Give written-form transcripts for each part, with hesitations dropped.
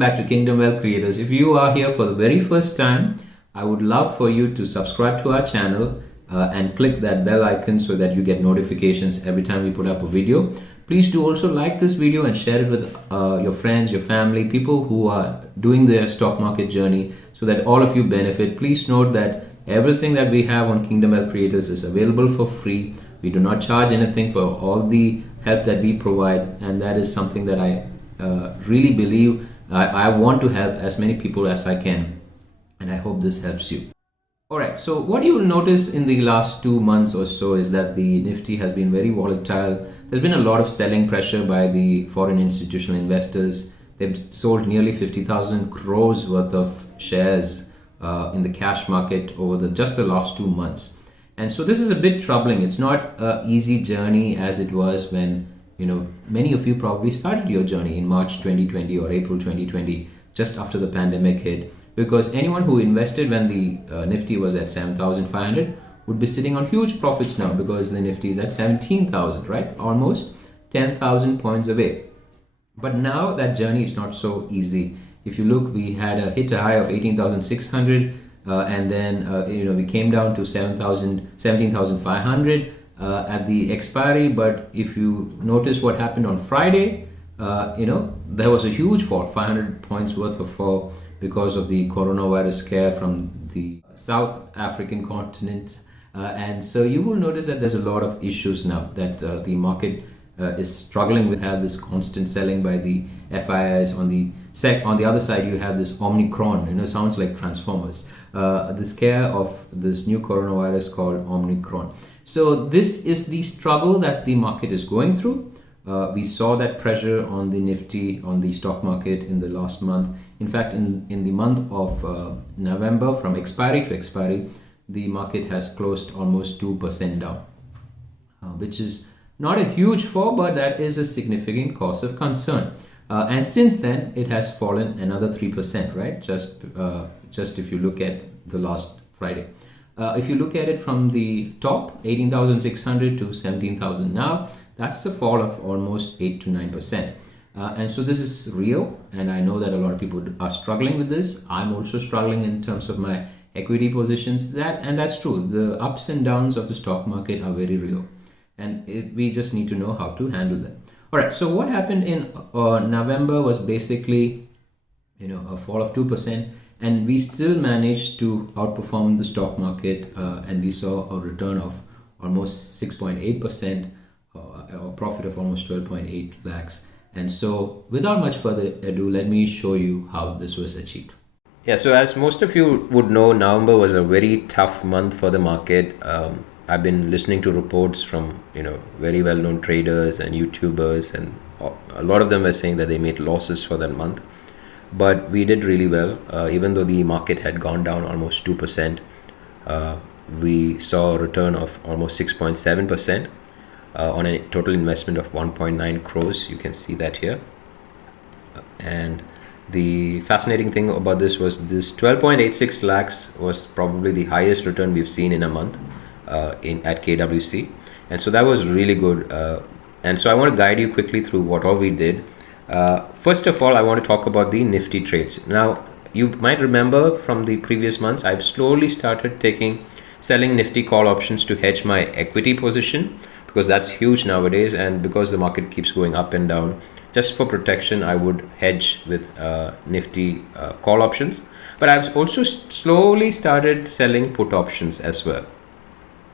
back to Kingdom Wealth Creators. If you are here for the very first time, I would love for you to subscribe to our channel and click that bell icon so that you get notifications every time we put up a video. Please do also like this video and share it with your friends, your family, people who are doing their stock market journey so that all of you benefit. Please note that everything that we have on Kingdom Wealth Creators is available for free. We do not charge anything for all the help that we provide, and that is something that I really believe I want to help as many people as I can, and I hope this helps you. Alright, so what you will notice in the last 2 months or so is that the Nifty has been very volatile. There's been a lot of selling pressure by the foreign institutional investors. They've sold nearly 50,000 crores worth of shares in the cash market over just the last 2 months. And so this is a bit troubling. It's not an easy journey as it was when, many of you probably started your journey in March 2020 or April 2020, just after the pandemic hit. Because anyone who invested when the Nifty was at 7,500 would be sitting on huge profits now, because the Nifty is at 17,000, right? Almost 10,000 points away. But now that journey is not so easy. If you look, we had hit a high of 18,600 and then we came down to 17,500 at the expiry. But if you notice what happened on Friday, there was a huge fall, 500 points worth of fall, because of the coronavirus scare from the South African continent. And so you will notice that there's a lot of issues now that the market is struggling with. Have this constant selling by the FIIs. On the other side, you have this Omicron, sounds like Transformers. The scare of this new coronavirus called Omicron. So this is the struggle that the market is going through. We saw that pressure on the Nifty, on the stock market in the last month. In fact, in the month of November, from expiry to expiry, the market has closed almost 2% down, which is not a huge fall, but that is a significant cause of concern. And since then, it has fallen another 3%, right? Just if you look at the last Friday. If you look at it from the top, 18,600 to 17,000 now, that's a fall of almost 8 to 9%. And so this is real, and I know that a lot of people are struggling with this. I'm also struggling in terms of my equity positions. And that's true. The ups and downs of the stock market are very real, and we just need to know how to handle them. All right. So what happened in November was basically, a fall of 2%, and we still managed to outperform the stock market, and we saw a return of almost 6.8%, a profit of almost 12.8 lakhs. And so without much further ado, let me show you how this was achieved. Yeah, so as most of you would know, November was a very tough month for the market. I've been listening to reports from, very well-known traders and YouTubers, and a lot of them were saying that they made losses for that month. But we did really well. Even though the market had gone down almost 2%, we saw a return of almost 6.7%. On a total investment of 1.9 crores. You can see that here. And the fascinating thing about this was this 12.86 lakhs was probably the highest return we've seen in a month at KWC. And so that was really good. And so I want to guide you quickly through what all we did. First of all, I want to talk about the Nifty trades. Now, you might remember from the previous months, I've slowly started selling Nifty call options to hedge my equity position, because that's huge nowadays, and because the market keeps going up and down. Just for protection, I would hedge with Nifty call options. But I've also slowly started selling put options as well.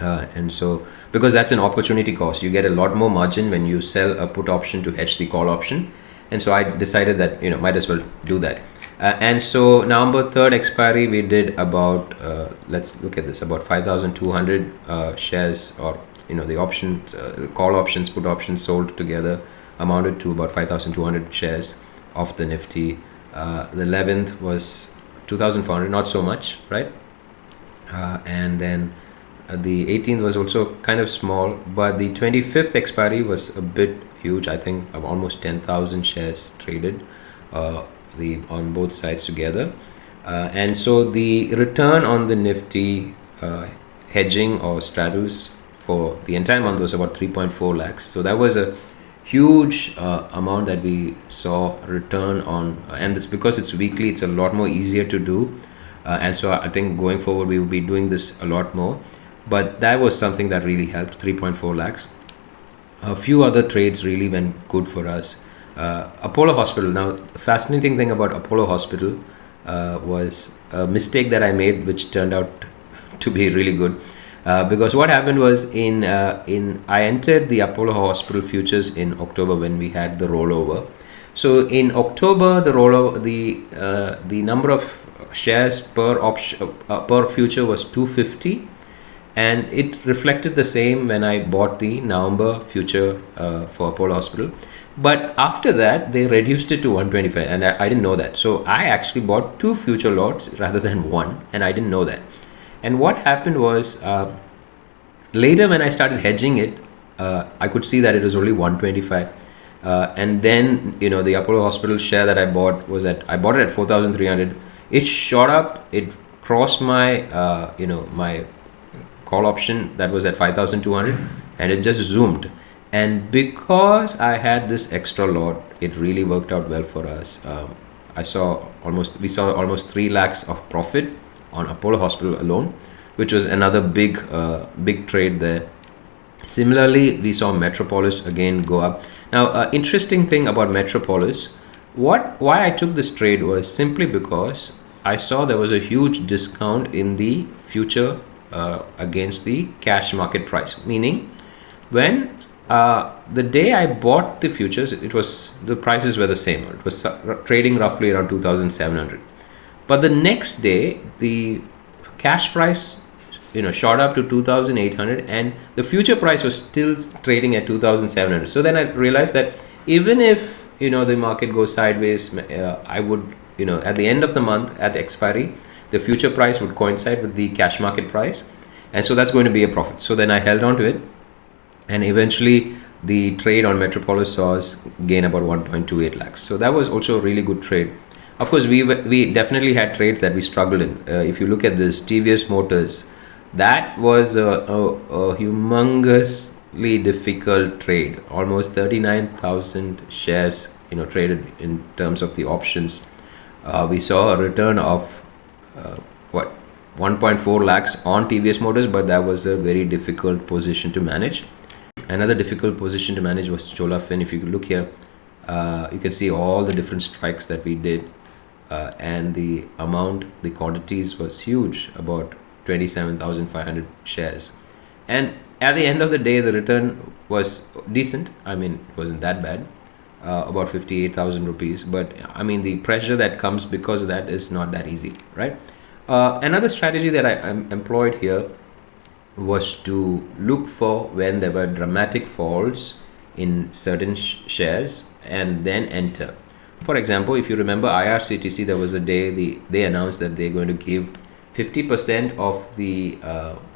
And so, because that's an opportunity cost, you get a lot more margin when you sell a put option to hedge the call option. And so I decided that, might as well do that. And so November 3rd expiry, we did about, let's look at this, about 5,200 shares, or the options, call options, put options sold together amounted to about 5,200 shares of the Nifty. The 11th was 2,400, not so much, right? And then the 18th was also kind of small, but the 25th expiry was a bit huge. I think almost 10,000 shares traded on both sides together. And so the return on the Nifty hedging or straddles for the entire month was about 3.4 lakhs. So that was a huge amount that we saw return on, and it's because it's weekly, it's a lot more easier to do, and so I think going forward we will be doing this a lot more. But that was something that really helped. 3.4 lakhs. A few other trades really went good for us. Apollo Hospital. Now, the fascinating thing about Apollo Hospital was a mistake that I made, which turned out to be really good. Because what happened was I entered the Apollo Hospital futures in October when we had the rollover. So in October, the rollover, the number of shares per future was 250, and it reflected the same when I bought the November future for Apollo Hospital. But after that, they reduced it to 125, and I didn't know that. So I actually bought 2 future lots rather than 1, and I didn't know that. And what happened was, later when I started hedging it, I could see that it was only 125. And then, the Apollo Hospital share that I bought I bought it at 4,300. It shot up, it crossed my, my call option that was at 5,200, and it just zoomed. And because I had this extra lot, it really worked out well for us. We saw almost 3 lakhs of profit on Apollo Hospital alone, which was another big trade there. Similarly, we saw Metropolis again go up. Now, interesting thing about Metropolis, why I took this trade was simply because I saw there was a huge discount in the future against the cash market price. Meaning, when the day I bought the futures, the prices were the same. It was trading roughly around 2,700. But the next day, the cash price, shot up to 2,800, and the future price was still trading at 2,700. So then I realized that even if, the market goes sideways, I would, at the end of the month, at the expiry, the future price would coincide with the cash market price. And so that's going to be a profit. So then I held on to it. And eventually, the trade on Metropolis saw us gain about 1.28 lakhs. So that was also a really good trade. Of course, we definitely had trades that we struggled in. If you look at this TVS Motors, that was a humongously difficult trade. Almost 39,000 shares, traded in terms of the options. We saw a return of 1.4 lakhs on TVS Motors, but that was a very difficult position to manage. Another difficult position to manage was Cholafin. If you look here, you can see all the different strikes that we did, and the quantities was huge, about 27,500 shares. And at the end of the day, the return was decent. I mean, it wasn't that bad, about 58,000 rupees. But I mean, the pressure that comes because of that is not that easy, right? Another strategy that I employed here was to look for when there were dramatic falls in certain shares and then enter. For example, if you remember IRCTC, there was a day they announced that they're going to give 50% of the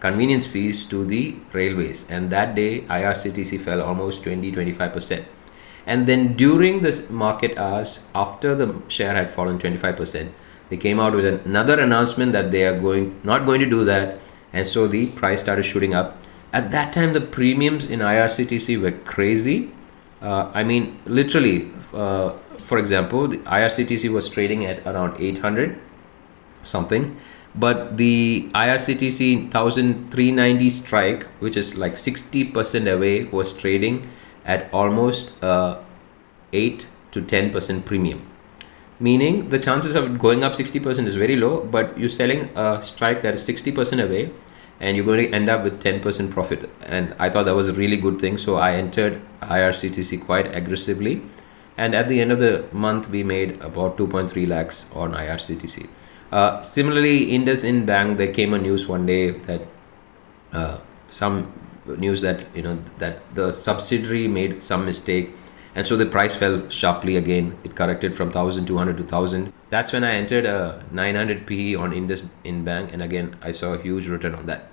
convenience fees to the railways, and that day IRCTC fell almost 20-25%. And then during this market hours, after the share had fallen 25%, they came out with another announcement that they are not going to do that. And so the price started shooting up. At that time, the premiums in IRCTC were crazy. I mean, literally, for example, the IRCTC was trading at around 800 something. But the IRCTC 1390 strike, which is like 60% away, was trading at almost 8 to 10% premium. Meaning the chances of it going up 60% is very low, but you're selling a strike that is 60% away and you're going to end up with 10% profit. And I thought that was a really good thing. So I entered IRCTC quite aggressively. And at the end of the month, we made about 2.3 lakhs on IRCTC. Similarly, IndusInd Bank, there came a news one day that some news that, that the subsidiary made some mistake. And so the price fell sharply again. It corrected from 1,200 to 1,000. That's when I entered a 900 PE on IndusInd Bank. And again, I saw a huge return on that.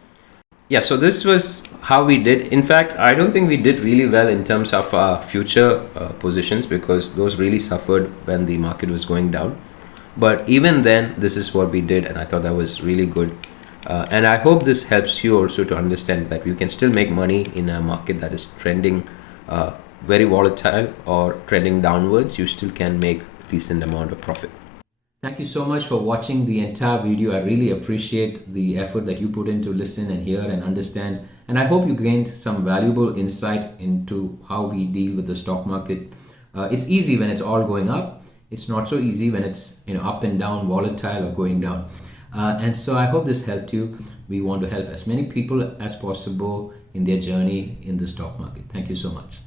Yeah, so this was how we did. In fact, I don't think we did really well in terms of our future positions, because those really suffered when the market was going down. But even then, this is what we did. And I thought that was really good. And I hope this helps you also to understand that you can still make money in a market that is trending very volatile or trending downwards, you still can make decent amount of profit. Thank you so much for watching the entire video. I really appreciate the effort that you put in to listen and hear and understand. And I hope you gained some valuable insight into how we deal with the stock market. It's easy when it's all going up. It's not so easy when it's up and down, volatile or going down. And so I hope this helped you. We want to help as many people as possible in their journey in the stock market. Thank you so much.